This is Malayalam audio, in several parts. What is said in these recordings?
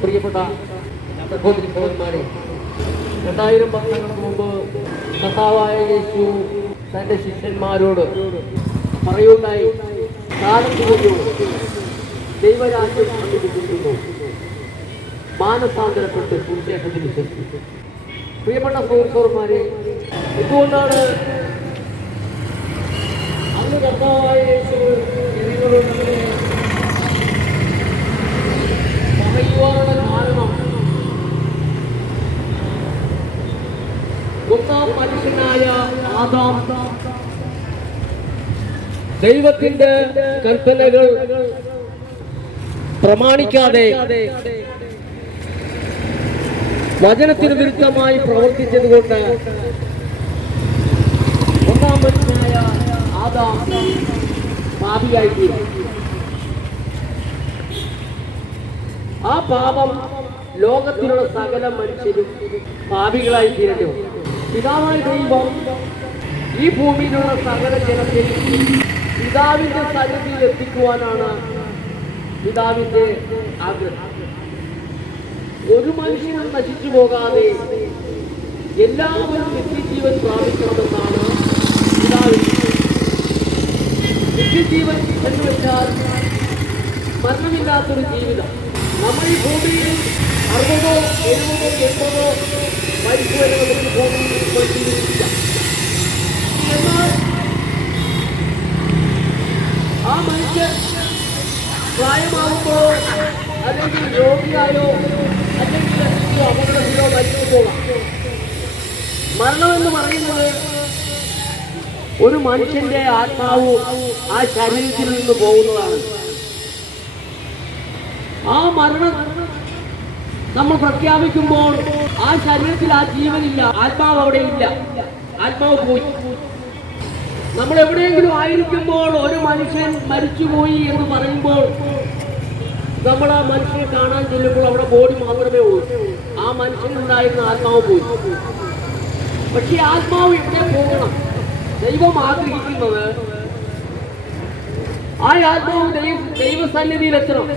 പ്രിയപ്പെട്ട സഹോദരി സഹോദരന്മാരെ രണ്ടായിരം വർഷങ്ങൾക്ക് മുമ്പ് കഥാവായ യേശു തന്റെ ശിഷ്യന്മാരോട് പറയുണ്ടായി ദൈവരാജ്യം സമീപിച്ചിരിക്കുന്നു മാനസാന്തരപ്പെട്ട് സുവിശേഷത്തിന് വിശ്വസിച്ചു പ്രിയപ്പെട്ട സഹോദരന്മാരെ എന്തുകൊണ്ടാണ് അന്ന് കർത്താവായ യേശു ജനങ്ങളോട് അങ്ങനെ പറയുവാനുള്ള കാരണം മനുഷ്യനായ ആദാം ദൈവത്തിന്റെ കൽപ്പനകൾ പ്രമാണിക്കാതെ വചനത്തിന് വിരുദ്ധമായി പ്രവർത്തിച്ചത് കൊണ്ട് ഒന്നാം മനുഷ്യനായ ആദാം പാപിയായിത്തീരും ആ പാപം ലോകത്തിലുള്ള സകല മനുഷ്യരും പാപികളായി തീരട്ടെ. പിതാവായ ദൈവം ഈ ഭൂമിയിലുള്ള സകല ജനത്തെ പിതാവിന്റെ സന്നിധിയിൽ എത്തിക്കുവാനാണ് പിതാവിന്റെ ആഗ്രഹം. ഒരു മനുഷ്യനും നശിച്ചു പോകാതെ എല്ലാവരും നിത്യജീവൻ പ്രാപിക്കണമെന്നാണ് പിതാവിന്റെ നിത്യജീവൻ എന്ന് വെച്ചാൽ മരണമില്ലാത്തൊരു ജീവിതം. നമ്മൾ ഈ ഭൂമിയിൽ അറുപതോ എഴുപതോ എൺപതോ വയസ്സ് വരെ നമുക്ക് ഭൂമിയിൽ ഇപ്പോൾ എന്നാൽ ആ മനുഷ്യൻ പ്രായമാകുമ്പോഴോ അല്ലെങ്കിൽ രോഗിയായോ അല്ലെങ്കിൽ അപകടത്തിലോ മരിച്ചു പോകാം എന്ന് പറയുന്നത് ഒരു മനുഷ്യന്റെ ആത്മാവ് ആ ശരീരത്തിൽ നിന്ന് പോകുന്നതാണ്. ആ മരണം നമ്മൾ പ്രഖ്യാപിക്കുമ്പോൾ ആ ശരീരത്തിൽ ആ ജീവനില്ല ആത്മാവ് അവിടെ ഇല്ല. ആത്മാവ് പോയി. നമ്മൾ എവിടെയെങ്കിലും ആയിരിക്കുമ്പോൾ ഒരു മനുഷ്യൻ മരിച്ചുപോയി എന്ന് പറയുമ്പോൾ നമ്മൾ ആ മനുഷ്യനെ കാണാൻ ചെല്ലുമ്പോൾ അവിടെ ബോഡി മാത്രമേ ഉള്ളൂ. ആ മനുഷ്യനുണ്ടായിരുന്ന ആത്മാവ് പോയി. പക്ഷേ ആത്മാവ് ഇവിടെ പോകണം. ദൈവം ആഗ്രഹിക്കുന്നത് ആ ആത്മാവ് ദൈവ ദൈവസന്നിധിയിൽ എത്തണം.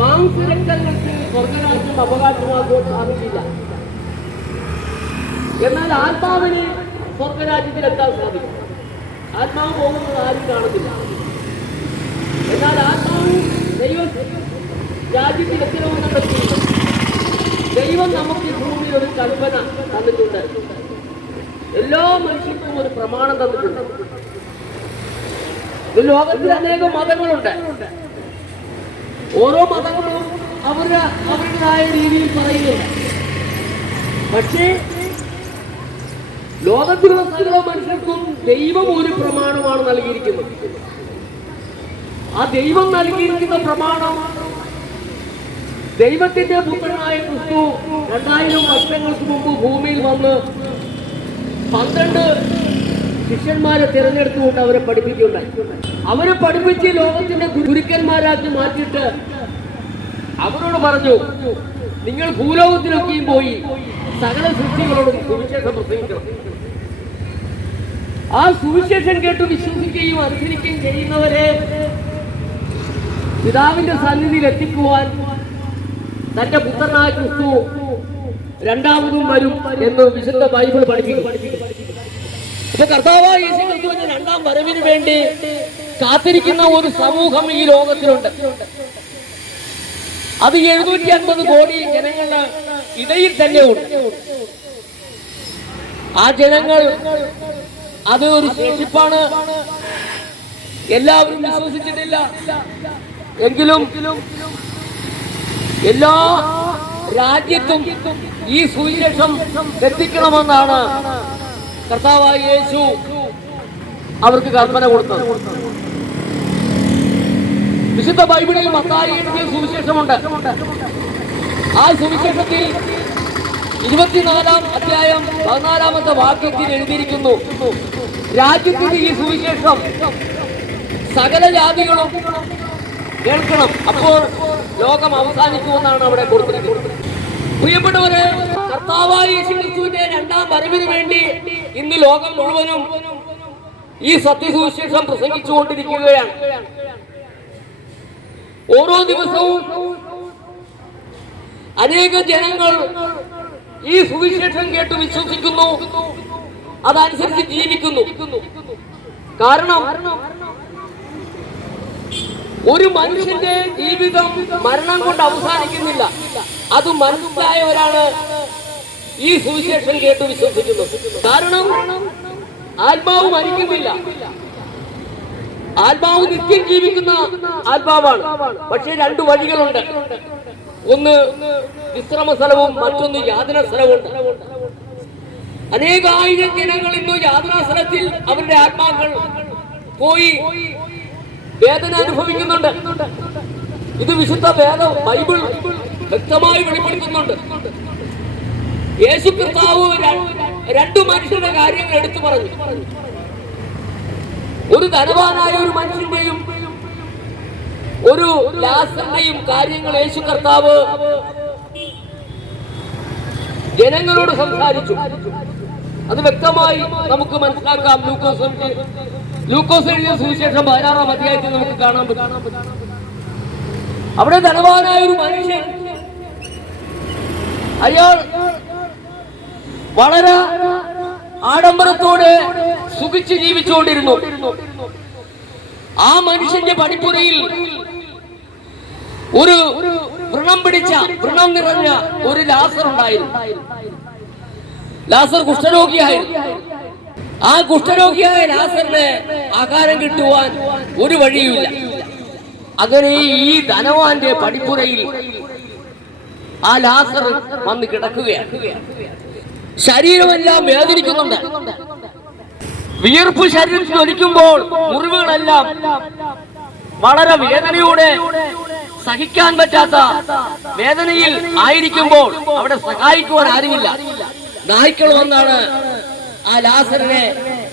മാംസരക്തങ്ങൾക്ക് സ്വർഗരാജ്യം അവകാശമാകുവാൻ സാധിക്കില്ല എന്നാൽ ആത്മാവിന് സ്വർഗരാജ്യത്തിലെത്താൻ സാധിക്കും. ആത്മാവ് പോകുന്നത് ആരും കാണുന്നില്ല. എന്നാൽ ആത്മാവ് ദൈവ രാജ്യത്തിൽ എത്തണമെന്ന് ജീവിതം ദൈവം നമുക്ക് ഈ ഭൂമിയിൽ ഒരു കൽപ്പന തന്നിട്ടുണ്ട്. എല്ലാ മനുഷ്യർക്കും ഒരു പ്രമാണം തന്നിട്ടുണ്ട്. ഈ ലോകത്തിൽ അനേകം മതങ്ങളുണ്ട്. ഓരോ മതങ്ങളും അവരുടെ അവരുടേതായ രീതിയിൽ പറയുന്നു പക്ഷേ ലോകത്തിലുള്ള സകല മനുഷ്യർക്കും ദൈവം ഒരു പ്രമാണമാണ് നൽകിയിരിക്കുന്നത്. ആ ദൈവം നൽകിയിരിക്കുന്ന പ്രമാണം ദൈവത്തിന്റെ പുത്രനായ ക്രിസ്തു രണ്ടായിരം വർഷങ്ങൾക്ക് മുമ്പ് ഭൂമിയിൽ വന്ന് പന്ത്രണ്ട് ശിഷ്യന്മാരെ തിരഞ്ഞെടുത്തുകൊണ്ട് അവരെ പഠിപ്പിക്കുകയുണ്ടായി. അവരെ പഠിപ്പിച്ച് ലോകത്തിന്റെ ഗുരുക്കന്മാരാക്കി മാറ്റിയിട്ട് അവരോട് പറഞ്ഞു നിങ്ങൾ ഭൂലോകത്തിലൊക്കെയും പോയി സകല സൃഷ്ടികളോടും സുവിശേഷം പ്രസംഗിക്കണം. ആ സുവിശേഷം കേട്ട് വിശ്വസിക്കുകയും അനുസരിക്കുകയും ചെയ്യുന്നവരെ പിതാവിന്റെ സന്നിധിയിൽ എത്തിക്കുവാൻ തന്റെ പുത്രനായ ക്രിസ്തു രണ്ടാമതും വരും എന്ന് വിശുദ്ധ ബൈബിൾ പഠിപ്പിക്കും അപ്പൊ കർത്താവായ രണ്ടാം വരവിന് വേണ്ടി കാത്തിരിക്കുന്ന ഒരു സമൂഹം ഈ ലോകത്തിലുണ്ട്. അത് എഴുന്നൂറ്റി അൻപത് കോടി ജനങ്ങളുടെ ഇടയിൽ തന്നെ ഉണ്ട്. ആ ജനങ്ങൾ അത് ഒരു ശേഷിപ്പാണ്. എല്ലാവരും വിശ്വസിച്ചിട്ടില്ല. എങ്കിലും എല്ലാ രാജ്യത്തും ഈ സുവിശേഷം എത്തിക്കണമെന്നാണ് കർത്താവായ യേശു അവർക്ക് കൽപ്പന കൊടുത്തത്. വിശുദ്ധ ബൈബിളിൽ മത്തായി എഴുതിയ സുവിശേഷമുണ്ട്. ആ സുവിശേഷത്തിൽ ഇരുപത്തിനാലാം അധ്യായം പതിനാലാമത്തെ വാക്യത്തിൽ എഴുതിയിരിക്കുന്നു. രാജ്യത്തിന്റെ ഈ സുവിശേഷം സകല ജാതികളും കേൾക്കണം. അപ്പോൾ ലോകം അവസാനിക്കുമെന്നാണ് അവിടെ കൊടുത്തിരിക്കുന്നത്. പ്രിയപ്പെട്ടവരെ കർത്താവായ രണ്ടാം വരവിന് വേണ്ടി ഇന്ന് ലോകം മുഴുവനും ഈ സത്യസുവിശേഷം പ്രസംഗിച്ചുകൊണ്ടിരിക്കുകയാണ്. ഓരോ ദിവസവും അനേക ജനങ്ങൾ ഈ സുവിശേഷം കേട്ട് വിശ്വസിക്കുന്നു. അതനുസരിച്ച് ജീവിക്കുന്നു. കാരണം ഒരു മനുഷ്യന്റെ ജീവിതം മരണം കൊണ്ട് അവസാനിക്കുന്നില്ല. അത് മനസ്സിലായവരാണ് ഈ സുവിശേഷം കേട്ട് വിശ്വസിക്കുന്നത് കാരണം ആത്മാവ് മരിക്കുന്നില്ല. ആത്മാവ് നിത്യം ജീവിക്കുന്ന ആത്മാവാണ്. പക്ഷേ രണ്ടു വഴികളുണ്ട്. ഒന്ന് വിശ്രമ സ്ഥലവും മറ്റൊന്ന് യാതന സ്ഥലവും. അനേകായിരം ജനങ്ങൾ ഇന്ന് യാതനാ സ്ഥലത്തിൽ അവരുടെ ആത്മാക്കൾ പോയി വേദന അനുഭവിക്കുന്നുണ്ട്. ഇത് വിശുദ്ധ വേദം ബൈബിൾ വ്യക്തമായി വെളിപ്പെടുത്തുന്നുണ്ട്. യേശു കർത്താവ് രണ്ടു മനുഷ്യരുടെ കാര്യങ്ങൾ എടുത്തു പറഞ്ഞു. ഒരു ധനവാനായ ഒരു മനുഷ്യന്റെയും ഒരു ലാസറിന്റെയും കാര്യങ്ങൾ യേശു കർത്താവ് ജനങ്ങളോട് സംസാരിച്ചു. അത് വ്യക്തമായി നമുക്ക് മനസ്സിലാക്കാം. ലൂക്കോസ് ലൂക്കോസ് എഴുതിയ സുവിശേഷം പതിനാറാം അധ്യായത്തിൽ നമുക്ക് കാണാൻ പറ്റും. അവിടെ ധനവാനായ ഒരു മനുഷ്യൻ അയാൾ വളരെ ആഡംബരത്തോടെ സുഖിച്ച് ജീവിച്ചുകൊണ്ടിരുന്നു. ആ മനുഷ്യന്റെ പടിപ്പുരയിൽ ഒരു വ്രണം പിടിച്ച വ്രണം നിറഞ്ഞ ഒരു ലാസർ ഉണ്ടായിരുന്നു. ലാസർ കുഷ്ഠരോഗിയായിരുന്നു ആ കുഷ്ഠരോഗിയായ ലാസറിന് ആകാരം കിട്ടുവാൻ ഒരു വഴിയുമില്ല. അങ്ങനെ ഈ ധനവാന്റെ പടിപ്പുരയിൽ ആ ലാസർ വന്ന് കിടക്കുകയാണ്. ശരീരമെല്ലാം വേദനിക്കുന്നുണ്ട്. വിയർപ്പ് ശരീരം ഒലിക്കുമ്പോൾ മുറിവുകളെല്ലാം വളരെ വേദനയോടെ സഹിക്കാൻ പറ്റാത്ത വേദനയിൽ ആയിരിക്കുമ്പോൾ അവിടെ സഹായിക്കുവാൻ ആരുമില്ല. നായ്ക്കൾ വന്നാണ് ആ ലാസറിനെ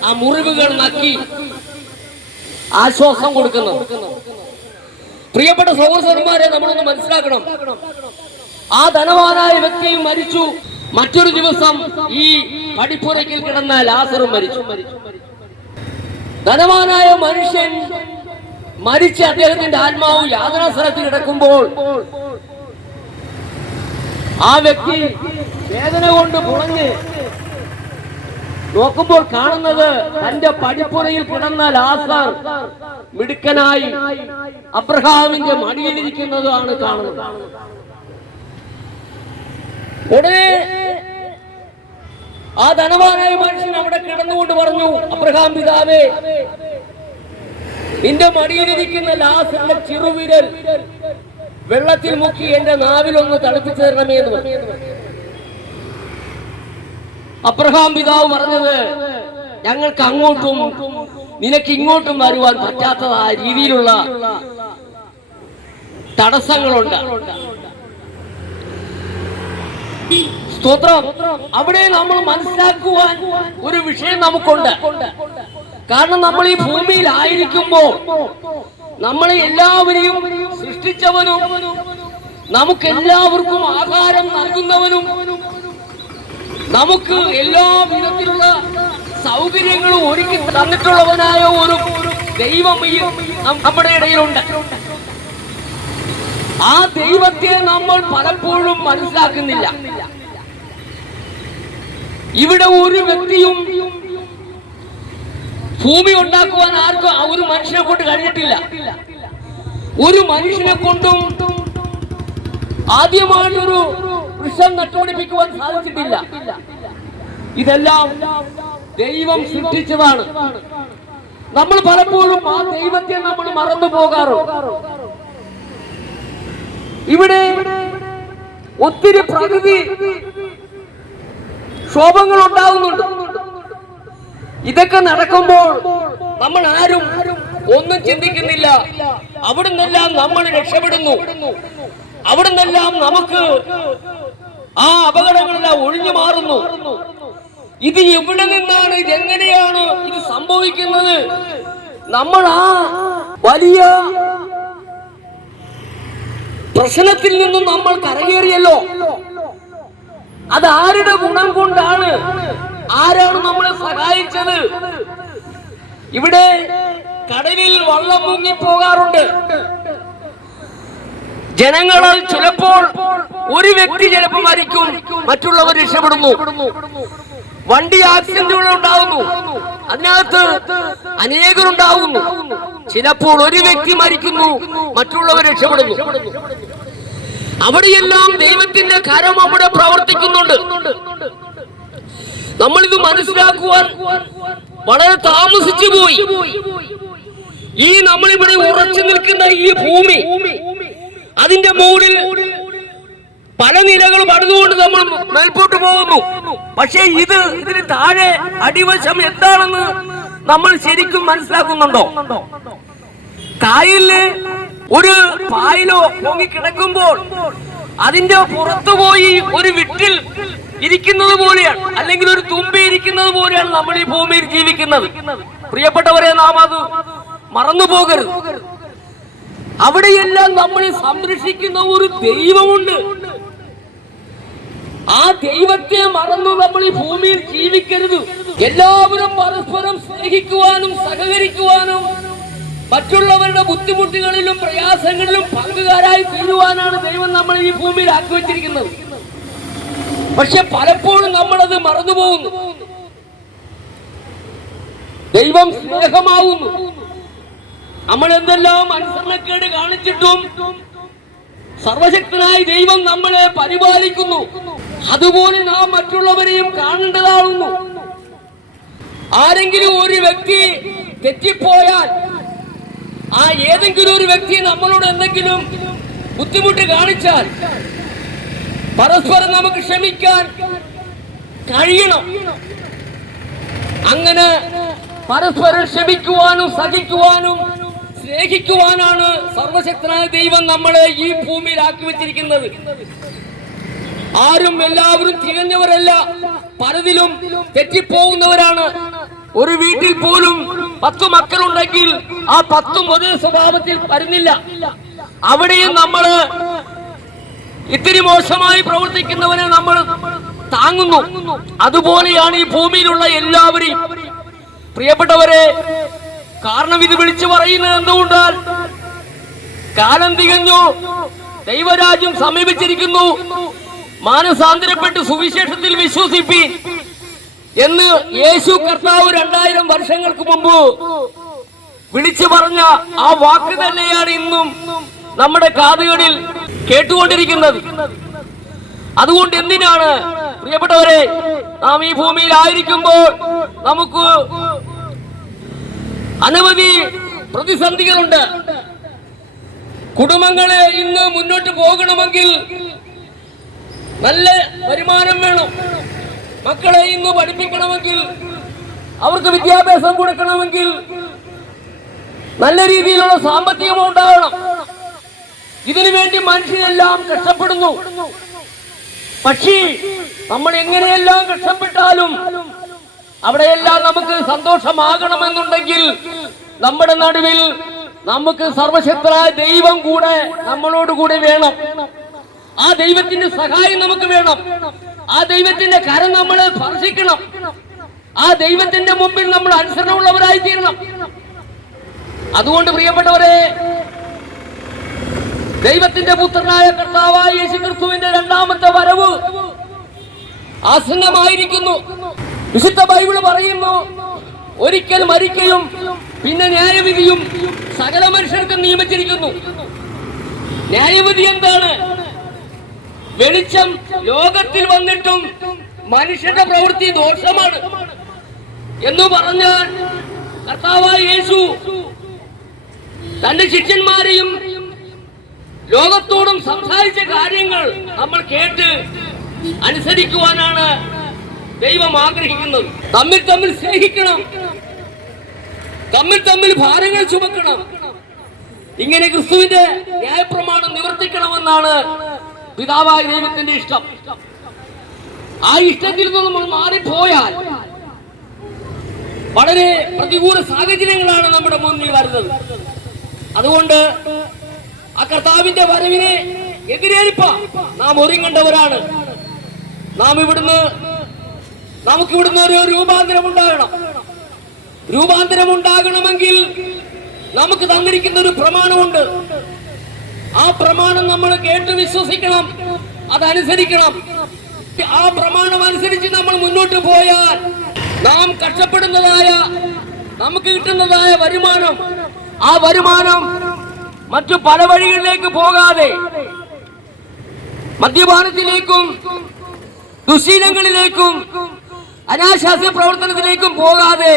ആ മുറിവുകൾ നക്കി ആശ്വാസം കൊടുക്കുന്നത്. പ്രിയപ്പെട്ട സഹോദരന്മാരെ നമ്മളൊന്ന് മനസ്സിലാക്കണം. ആ ധനവാനായ വ്യക്തിയും മരിച്ചു. മറ്റൊരു ദിവസം ഈ പടിപ്പുരയ്ക്കിൽ കിടന്ന ലാസറും മരിച്ചു. ധനവാനായ മനുഷ്യൻ മരിച്ച അദ്ദേഹത്തിന്റെ ആത്മാവ് യാതനാ സ്ഥലത്ത് കിടക്കുമ്പോൾ ആ വ്യക്തി വേദന കൊണ്ട് പുളഞ്ഞ് നോക്കുമ്പോൾ കാണുന്നത് തന്റെ പടിപ്പുറയിൽ കിടന്ന ലാസർ മിടുക്കനായി അബ്രഹാമിന്റെ മടിയിലിരിക്കുന്നതാണ് കാണുന്നത്. ഉടനെ ആ ധനവാനായ മനുഷ്യൻ അവിടെ കിടന്നുകൊണ്ട് പറഞ്ഞു അബ്രഹാം പിതാവേ നിന്റെ മടിയിലിരിക്കുന്ന ലാസിന്റെ ചെറുവിരൽ വെള്ളത്തിൽ മുക്കി എന്റെ നാവിലൊന്ന് തണുപ്പിച്ചു തരണമേ എന്ന് പറഞ്ഞു. അബ്രഹാം പിതാവ് പറഞ്ഞത് ഞങ്ങൾക്ക് അങ്ങോട്ടും നിനക്ക് ഇങ്ങോട്ടും വരുവാൻ പറ്റാത്തതായ രീതിയിലുള്ള തടസ്സങ്ങളുണ്ട്. സ്തോത്രം. അവിടെ നമ്മൾ മനസ്സിലാക്കുവാൻ ഒരു വിഷയം നമുക്കുണ്ട്. കാരണം നമ്മൾ ഈ ഭൂമിയിൽ ആയിരിക്കുമ്പോൾ നമ്മളെ എല്ലാവരെയും സൃഷ്ടിച്ചവനും നമുക്ക് എല്ലാവർക്കും ആഹാരം നൽകുന്നവനും നമുക്ക് എല്ലാ വിധത്തിലുള്ള സൗകര്യങ്ങളും ഒരുക്കി തന്നിട്ടുള്ളവനായ ഒരു ദൈവം നമ്മുടെ ഇടയിലുണ്ട്. ആ ദൈവത്തെ നമ്മൾ പലപ്പോഴും മനസ്സിലാക്കുന്നില്ല. ഇവിടെ ഒരു വ്യക്തിയും ഭൂമി ഉണ്ടാക്കുവാൻ ആർക്കും ഒരു മനുഷ്യനെ കൊണ്ട് കഴിഞ്ഞിട്ടില്ല. ഒരു മനുഷ്യനെ കൊണ്ടും ആദ്യമായിട്ടൊരു വൃക്ഷം നട്ടുപിടിപ്പിക്കുവാൻ സാധിച്ചിട്ടില്ല. ഇതെല്ലാം ദൈവം സൃഷ്ടിച്ചതാണ്. നമ്മൾ പലപ്പോഴും ആ ദൈവത്തെ നമ്മൾ മറന്നു പോകാറുണ്ട്. ഇവിടെ ഒത്തിരി പ്രകൃതി ക്ഷോഭങ്ങൾ ഉണ്ടാകുന്നുണ്ട് ഇതൊക്കെ നടക്കുമ്പോൾ നമ്മൾ ആരും ഒന്നും ചിന്തിക്കുന്നില്ല. അവിടുന്നെല്ലാം നമ്മൾ രക്ഷപ്പെടുന്നു. അവിടുന്നെല്ലാം നമുക്ക് ആ അപകടങ്ങളെല്ലാം ഒഴിഞ്ഞു മാറുന്നു. ഇത് എവിടെ നിന്നാണ് ഇത് എങ്ങനെയാണ് ഇത് സംഭവിക്കുന്നത്? നമ്മൾ ആ വലിയ പ്രശ്നത്തിൽ നിന്നും നമ്മൾ കരകയറിയല്ലോ. അത് ആരുടെ ഗുണം കൊണ്ടാണ്? ആരാണ് നമ്മളെ സഹായിച്ചത്? ഇവിടെ കടലിൽ വള്ളം മുങ്ങിപ്പോകാറുണ്ട് ജനങ്ങളാൽ ചിലപ്പോൾ ഒരു വ്യക്തി ചിലപ്പോൾ മരിക്കും മറ്റുള്ളവർ രക്ഷപ്പെടുന്നു. വണ്ടി ആക്സിഡന്റുകൾ ഉണ്ടാകുന്നു. അതിനകത്ത് അനേകരുണ്ടാകുന്നു. ചിലപ്പോൾ ഒരു വ്യക്തി മരിക്കുന്നു മറ്റുള്ളവർ രക്ഷപ്പെടുന്നു. അവിടെയെല്ലാം ദൈവത്തിന്റെ കരം അവിടെ പ്രവർത്തിക്കുന്നുണ്ട്. നമ്മളിത് മനസ്സിലാക്കുവാൻ വളരെ താമസിച്ചു പോയി. ഈ നമ്മളിവിടെ ഉറച്ചു നിൽക്കുന്ന ഈ ഭൂമി അതിന്റെ മുകളിൽ പല നിലകൾ പണിതുകൊണ്ട് നമ്മൾ മേൽപോട്ട് പോകുന്നു. പക്ഷേ ഇത് ഇതിന് താഴെ അടിവശം എന്താണെന്ന് നമ്മൾ ശരിക്കും മനസ്സിലാക്കുന്നുണ്ടോ? കായലിൽ ഒരു പായലോ പൊങ്ങി കിടക്കുമ്പോൾ അതിന്റെ പുറത്തുപോയി ഒരു വിട്ടിൽ ഇരിക്കുന്നത് പോലെയാണ് അല്ലെങ്കിൽ ഒരു തുമ്പി ഇരിക്കുന്നത് പോലെയാണ് നമ്മൾ ഈ ഭൂമിയിൽ ജീവിക്കുന്നത്. പ്രിയപ്പെട്ടവരെ നാം അത് മറന്നു പോകരുത് അവിടെയെല്ലാം നമ്മളെ സംരക്ഷിക്കുന്ന ഒരു ദൈവമുണ്ട്. ആ ദൈവത്തെ മറന്നു നമ്മൾ ഈ ഭൂമിയിൽ ജീവിക്കരുത്. എല്ലാവരും പരസ്പരം സ്നേഹിക്കുവാനും സഹകരിക്കുവാനും മറ്റുള്ളവരുടെ ബുദ്ധിമുട്ടുകളിലും പ്രയാസങ്ങളിലും പങ്കുകാരായി തീരുവാനാണ് ദൈവം നമ്മൾ ഈ ഭൂമിയിൽ ആക്കി വെച്ചിരിക്കുന്നത്. പക്ഷെ പലപ്പോഴും നമ്മളത് മറന്നുപോകുന്നു. ദൈവം സ്നേഹമാവുന്നു നമ്മൾ എന്തെല്ലാം അനുസരണക്കേട് കാണിച്ചിട്ടും സർവശക്തനായ ദൈവം നമ്മളെ പരിപാലിക്കുന്നു. അതുപോലെ നാം മറ്റുള്ളവരെയും കാണേണ്ടതാകുന്നു. ആരെങ്കിലും ഒരു വ്യക്തി തെറ്റിപ്പോയാൽ ആ ഏതെങ്കിലും ഒരു വ്യക്തി നമ്മളോട് എന്തെങ്കിലും ബുദ്ധിമുട്ട് കാണിച്ചാൽ പരസ്പരം നമുക്ക് ക്ഷമിക്കാൻ കഴിയണം. അങ്ങനെ പരസ്പരം ക്ഷമിക്കുവാനും സഹിക്കുവാനും സ്നേഹിക്കുവാനാണ് സർവശക്തനായ ദൈവം നമ്മളെ ഈ ഭൂമിയിൽ ആക്കി വെച്ചിരിക്കുന്നത് ആരും എല്ലാവരും തികഞ്ഞവരല്ല പലതിലും തെറ്റിപ്പോകുന്നവരാണ്. ഒരു വീട്ടിൽ പോലും പത്ത് മക്കളുണ്ടെങ്കിൽ ആ പത്തും ഒരേ സ്വഭാവത്തിൽ വരുന്നില്ല. അവിടെയും നമ്മൾ ഇത്തിരി മോശമായി പ്രവർത്തിക്കുന്നവനെ നമ്മൾ താങ്ങുന്നു. അതുപോലെയാണ് ഈ ഭൂമിയിലുള്ള എല്ലാവരെയും. പ്രിയപ്പെട്ടവരെ കാരണം ഇത് വിളിച്ചു പറയുന്നത് എന്തുകൊണ്ടാൽ കാലം തികഞ്ഞു ദൈവരാജ്യം സമീപിച്ചിരിക്കുന്നു. മാനസാന്തരപ്പെട്ട് സുവിശേഷത്തിൽ വിശ്വസിപ്പി എന്ന് യേശു കർത്താവ് രണ്ടായിരം വർഷങ്ങൾക്ക് മുമ്പ് വിളിച്ചു പറഞ്ഞ ആ വാക്ക് തന്നെയാണ് ഇന്നും നമ്മുടെ കാതുകളിൽ കേട്ടുകൊണ്ടിരിക്കുന്നത്. അതുകൊണ്ട് എന്തിനാണ് പ്രിയപ്പെട്ടവരെ നാം ഈ ഭൂമിയിൽ ആയിരിക്കുമ്പോൾ നമുക്ക് അനവധി പ്രതിസന്ധികളുണ്ട്. കുടുംബങ്ങളെ ഇന്ന് മുന്നോട്ട് പോകണമെങ്കിൽ നല്ല വരുമാനം വേണം. മക്കളെ ഇന്ന് പഠിപ്പിക്കണമെങ്കിൽ അവർക്ക് വിദ്യാഭ്യാസം കൊടുക്കണമെങ്കിൽ നല്ല രീതിയിലുള്ള സാമ്പത്തികം ഉണ്ടാകണം. ഇതിനു വേണ്ടി മനുഷ്യരെല്ലാം കഷ്ടപ്പെടുന്നു പക്ഷേ നമ്മൾ എങ്ങനെയെല്ലാം കഷ്ടപ്പെട്ടാലും അവിടെയെല്ലാം നമുക്ക് സന്തോഷമാകണമെന്നുണ്ടെങ്കിൽ നമ്മുടെ നടുവിൽ നമുക്ക് സർവശക്തരായ ദൈവം കൂടെ നമ്മളോട് കൂടെ വേണം. ആ ദൈവത്തിന്റെ സഹായം നമുക്ക് വേണം. ആ ദൈവത്തിന്റെ കരം നമ്മൾ സ്പർശിക്കണം. ആ ദൈവത്തിന്റെ മുമ്പിൽ നമ്മൾ അനുസരണമുള്ളവരായി തീരണം അതുകൊണ്ട് പ്രിയപ്പെട്ടവരെ ദൈവത്തിന്റെ പുത്രനായ കർത്താവായ യേശു ക്രിസ്തുവിന്റെ രണ്ടാമത്തെ വരവ് ആസന്നമായിരിക്കുന്നു. വിശുദ്ധ ബൈബിൾ പറയുന്നു ഒരിക്കൽ മരിക്കയും പിന്നെ ന്യായവിധിയും സകല മനുഷ്യർക്കും നിയമിച്ചിരിക്കുന്നു. ന്യായവിധി എന്താണ്? വെളിച്ചം ലോകത്തിൽ വന്നിട്ടും മനുഷ്യന്റെ പ്രവൃത്തി ദോഷമാണ്. എന്ന് പറഞ്ഞാൽ കർത്താവായ യേശു തന്റെ ശിഷ്യന്മാരെയും ലോകത്തോടും സംസാരിച്ച കാര്യങ്ങൾ നമ്മൾ കേട്ട് അനുസരിക്കുവാനാണ് ദൈവം ആഗ്രഹിക്കുന്നത്. തമ്മിൽ തമ്മിൽ സ്നേഹിക്കണം. തമ്മിൽ തമ്മിൽ ഭാരങ്ങൾ ചുമക്കണം. ഇങ്ങനെ ക്രിസ്തുവിന്റെ ന്യായപ്രമാണം നിവർത്തിക്കണമെന്നാണ് പിതാവായ ദൈവത്തിന്റെ ഇഷ്ടം. ആ ഇഷ്ടത്തിൽ നിന്ന് നമ്മൾ മാറിപ്പോയാൽ വളരെ പ്രതികൂല സാഹചര്യങ്ങളാണ് നമ്മുടെ മുന്നിൽ വരുന്നത്. അതുകൊണ്ട് ആ കർത്താവിന്റെ വരവിനെ എതിരേൽപ്പ നാം ഒരുങ്ങേണ്ടവരാണ്. നാം ഇവിടുന്ന് നമുക്ക് ഇവിടുന്ന് ഒരു രൂപാന്തരം ഉണ്ടാകണം. രൂപാന്തരം ഉണ്ടാകണമെങ്കിൽ നമുക്ക് തന്നിരിക്കുന്ന ഒരു പ്രമാണമുണ്ട്. ആ പ്രമാണം നമ്മൾ കേട്ട് വിശ്വസിക്കണം. അതനുസരിക്കണം. ആ പ്രമാണം അനുസരിച്ച് നമ്മൾ മുന്നോട്ട് പോയാൽ നാം കഷ്ടപ്പെടുന്നതായ നമുക്ക് കിട്ടുന്നതായ വരുമാനം ആ വരുമാനം മറ്റു പല വഴികളിലേക്ക് പോകാതെ മദ്യപാനത്തിലേക്കും ദുശീലങ്ങളിലേക്കും അനാശാസ്യ പ്രവർത്തനത്തിലേക്കും പോകാതെ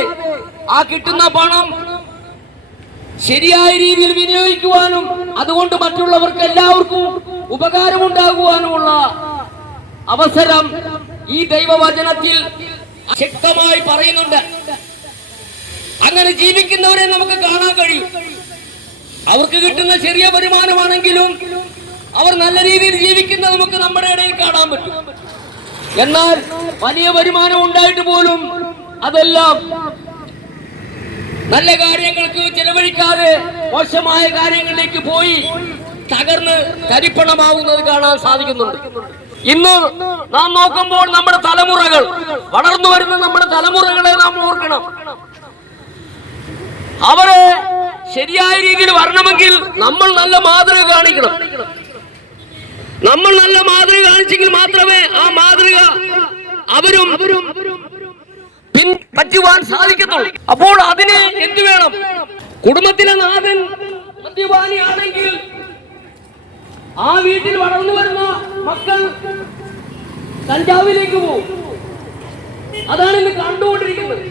ആ കിട്ടുന്ന പണം ശരിയായ രീതിയിൽ വിനിയോഗിക്കുവാനും അതുകൊണ്ട് മറ്റുള്ളവർക്ക് എല്ലാവർക്കും ഉപകാരമുണ്ടാകുവാനുമുള്ള അവസരം ഈ ദൈവവചനത്തിൽ ശക്തമായി പറയുന്നുണ്ട്. അങ്ങനെ ജീവിക്കുന്നവരെ നമുക്ക് കാണാൻ കഴിയും. അവർക്ക് കിട്ടുന്ന ചെറിയ വരുമാനമാണെങ്കിലും അവർ നല്ല രീതിയിൽ ജീവിക്കുന്ന നമുക്ക് നമ്മുടെ ഇടയിൽ കാണാൻ പറ്റും. എന്നാൽ വലിയ വരുമാനം ഉണ്ടായിട്ട് പോലും അതെല്ലാം നല്ല കാര്യങ്ങൾക്ക് ചെലവഴിക്കാതെ മോശമായ കാര്യങ്ങളിലേക്ക് പോയി തകർന്ന് കരിപ്പണമാവുന്നത് കാണാൻ സാധിക്കുന്നുണ്ട്. ഇന്ന് നാം നോക്കുമ്പോൾ നമ്മുടെ തലമുറകൾ വളർന്നു വരുന്ന നമ്മുടെ തലമുറകളെ നാം ഓർക്കണം. അവരെ ശരിയായ രീതിയിൽ വരണമെങ്കിൽ നമ്മൾ നല്ല മാതൃക കാണിക്കണം. നമ്മൾ നല്ല മാതൃക കാണിച്ചെങ്കിൽ മാത്രമേ ആ മാതൃക അവരും പിൻപറ്റുവാൻ സാധിക്കത്തുള്ളൂ. അപ്പോൾ അതിന് എന്തു വേണം? കുടുംബത്തിലെ നാഥൻ മദ്യപാനിയാണെങ്കിൽ ആ വീട്ടിൽ വളർന്നു വരുന്ന മക്കൾ കഞ്ചാവിലേക്ക് പോകും. അതാണ് ഇന്ന് കണ്ടുകൊണ്ടിരിക്കുന്നത്.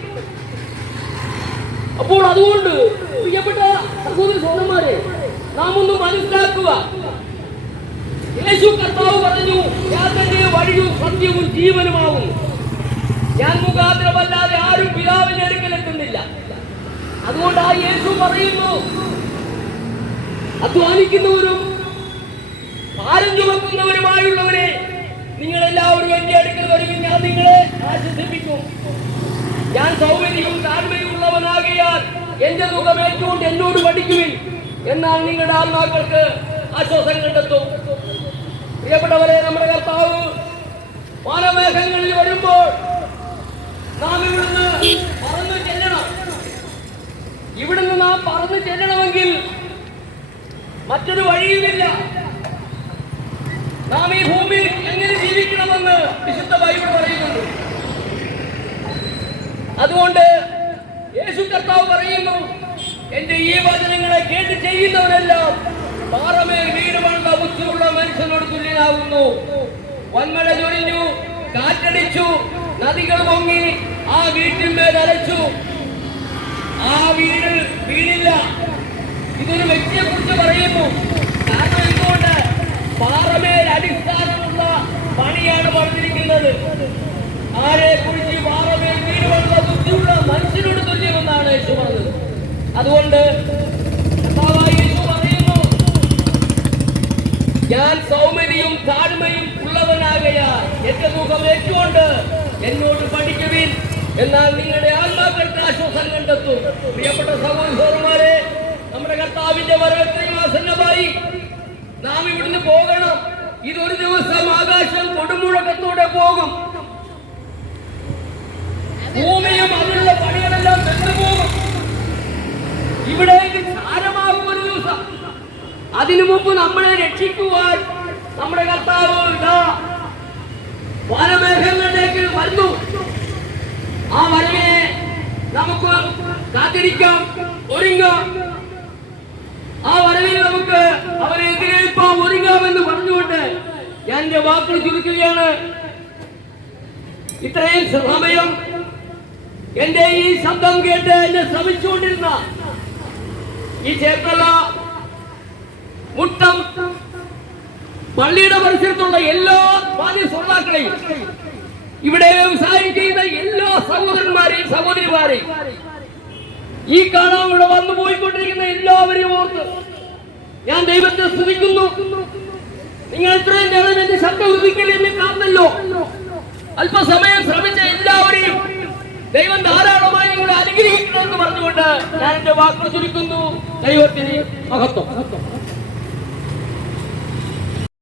അപ്പോൾ അതുകൊണ്ട് പ്രിയപ്പെട്ട സഹോദര സഹോദരന്മാരെ നാം ഒന്ന് മനസ്സിലാക്കുക. യേശു കർത്താവ് പറഞ്ഞു വഴിയും സത്യവും ജീവനുമാവും ഞാൻ മുഖാന്തരമല്ലാതെ ആരും പിതാവിന്റെ അടുക്കലെത്തുന്നില്ല അതുകൊണ്ട് ആ യേശു പറയുന്നു അധ്വാനിക്കുന്നവരും ഭാരം ചുമക്കുന്നവരുമായുള്ളവരെ നിങ്ങൾ എല്ലാവരും എന്റെ അടുക്കൽ വരുമെങ്കിൽ ഞാൻ നിങ്ങളെ ആശ്വസിപ്പിക്കും. ഞാൻ സൗകര്യവും താഴ്മയും ഉള്ളവനാകിയാൽ എന്റെ മുഖം ഏറ്റുകൊണ്ട് എന്നോട് പഠിക്കുവിൻ എന്നാൽ നിങ്ങളുടെ ആത്മാക്കൾക്ക് ആശ്വാസം കണ്ടെത്തും. പ്രിയപ്പെട്ടവരെ നമ്മുടെ കർത്താവ് ഇവിടുന്ന് പറന്നു ചെല്ലണം. ഇവിടുന്ന് നാം പറന്നു ചെല്ലണമെങ്കിൽ മറ്റൊരു വഴിയുമില്ല. നാം ഈ ഭൂമിയിൽ എങ്ങനെ ജീവിക്കണമെന്ന് വിശുദ്ധ ബൈബിൾ പറയുന്നുണ്ട്. അതുകൊണ്ട് യേശു കർത്താവ് പറയുന്നു എന്റെ ഈ വചനങ്ങളെ കേട്ട് ചെയ്യുന്നവരെല്ലാം പാറമേൽ വീട് ബുദ്ധിയുള്ള മനുഷ്യനോട് തുല്യനാകുന്നു. വന്മഴ ചൊരിഞ്ഞു കാറ്റടിച്ചു നദികൾ പൊങ്ങി ആ വീട്ടിന്മേൽ അരച്ചു ആ വീട് വീടില്ല. ഇതൊരു വ്യക്തിയെ കുറിച്ച് പറയുന്നു. കാരണം എന്തുകൊണ്ട്? പാറമേൽ അടിസ്ഥാനമുള്ള പണിയാണ് പറഞ്ഞിരിക്കുന്നത് ആരെ കുറിച്ച് പാറമേൽ വീട് പണിത ബുദ്ധിയുള്ള മനുഷ്യനോട് തുല്യമെന്നാണ് യേശു പറഞ്ഞത്. അതുകൊണ്ട് ഞാൻ സൗമ്യതയും താഴ്മയും ഉള്ളവനാകയാൽ എന്റെ മുഖം ഏറ്റുകൊണ്ട് എന്നോട് പഠിക്കുവിൻ. എന്നാൽ നിങ്ങളുടെ ആത്മാക്കൾക്ക് ആശ്വാസം കണ്ടെത്തും. പ്രിയപ്പെട്ട സഹോദരന്മാരെ നമ്മുടെ കർത്താവിന്റെ വരവത്രയും ആസന്നമായി നാം ഇവിടുന്ന് പോകണം. ഇതൊരു ദിവസം ആകാശം കൊടുമുഴക്കത്തോടെ പോകും. ഭൂമിയും അതിലുള്ള പണികളെല്ലാം നിന്നു പോകും. ഇവിടേക്ക് സാരമാകും ഒരു ദിവസം. അതിനു മുമ്പ് നമ്മളെ രക്ഷിക്കുവാൻ നമ്മുടെ കർത്താവ് ഇതാ വന്നു. ആ വരവിനെ നമുക്ക് കാത്തിരിക്കാം ഒരുങ്ങാം. ആ വരവിൽ നമുക്ക് അവരെ എതിരേൽപ്പാൻ ഒരുങ്ങാമെന്ന് പറഞ്ഞുകൊണ്ട് ഞാൻ എന്റെ വാക്കുകൾ ചുരുക്കുകയാണ്. ഇത്രയും സമയം എന്റെ ഈ ശബ്ദം കേട്ട് എന്നെ ശ്രമിച്ചുകൊണ്ടിരുന്ന ഈ ചേർത്തല മുട്ടം പള്ളിയുടെ പരിസരത്തുള്ള എല്ലാ മാന്യ ശ്രോതാക്കളെയും ഇവിടെ വ്യവസായം ചെയ്യുന്ന എല്ലാ സഹോദരന്മാരെയും സഹോദരിമാരെയും ഈ കാണാൻ ഇവിടെ വന്നു പോയിക്കൊണ്ടിരിക്കുന്ന എല്ലാവരെയും ഓർത്ത് ഞാൻ ദൈവത്തെ സ്തുതിക്കുന്നു. നിങ്ങൾ ഇത്രയും നേരം എന്റെ ശബ്ദം ഉദിക്കലെന്ന് എന്നെ കാണുന്നല്ലോ. അല്പസമയം ശ്രമിച്ച എല്ലാവരെയും ദൈവം ധാരാളമായി നിങ്ങളെ അനുഗ്രഹിക്കണമെന്ന് പറഞ്ഞുകൊണ്ട് ഞാൻ എന്റെ വാക്കുകൾ ചുരുക്കുന്നു. ദൈവത്തിന് മഹത്വം.